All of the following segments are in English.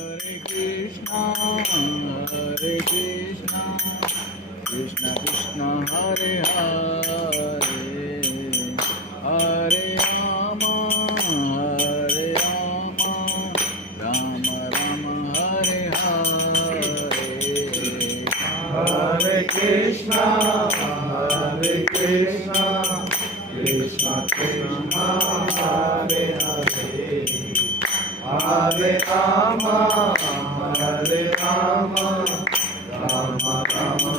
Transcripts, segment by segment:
Hare Krishna, Hare Krishna, Krishna Krishna, Hare Hare, Hare Rama, Hare Rama, Rama Rama, Hare Hare, Hare Krishna, Hare Krishna, Krishna Krishna, Hare Hare, Hare Rama, Hare Rama, Rama Rama,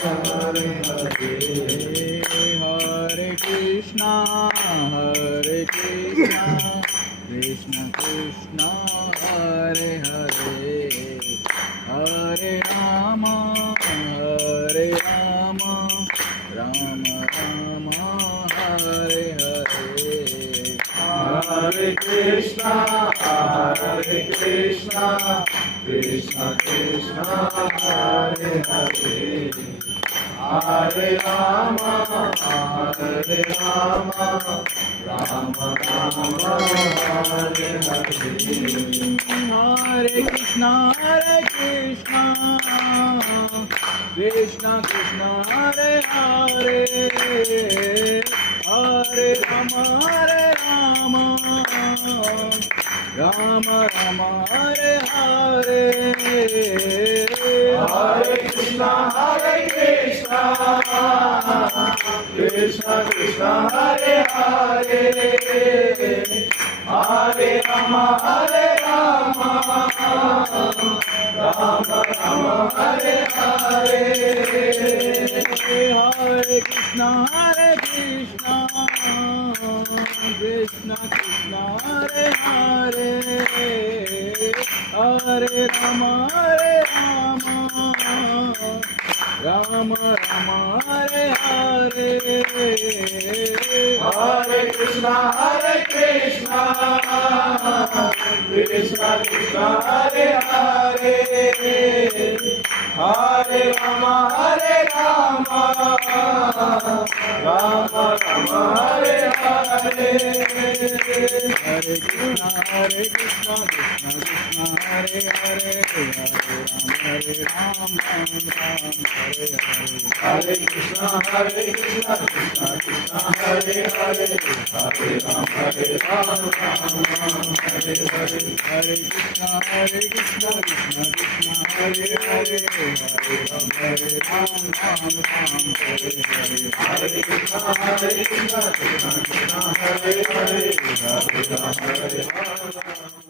Hare Hare. Hare Krishna, Hare Krishna, Krishna Krishna, Hare Hare, Hare Rama, Hare Rama, Rama Rama, Hare Hare. Hare Krishna, Hare Krishna, Krishna Krishna, Hare Hare, Hare Rama, Hare Rama, Rama Rama, Hare Hare. Hare Krishna, Krishna Krishna, Hare Hare, Hare Rama, Rama Rama, Hare Hare. Hare Krishna, Krishna Krishna, Hare Hare, Hare Rama, Rama Rama, Hare Hare. Hare Krishna, Krishna Krishna, Hare Hare, Hare Rama, Rama Rama, Hare Hare. Hare Krishna, Krishna Krishna, Hare Hare, Hare Rama, Rama Rama, Hare Hare. Hare Krishna, Krishna Krishna, Hare Hare, Hare Ram, Ram Ram, Hare Hare. Hare Krishna, Krishna Krishna, Hare Hare, Hare Ram, Ram Hare Hare. Hare Krishna, Krishna Krishna, Hare Hare, Hare Ram, Ram Ram, Hare Hare. Hare Krishna, Krishna Krishna, Hare Hare, Hare Ram, Hare Ram.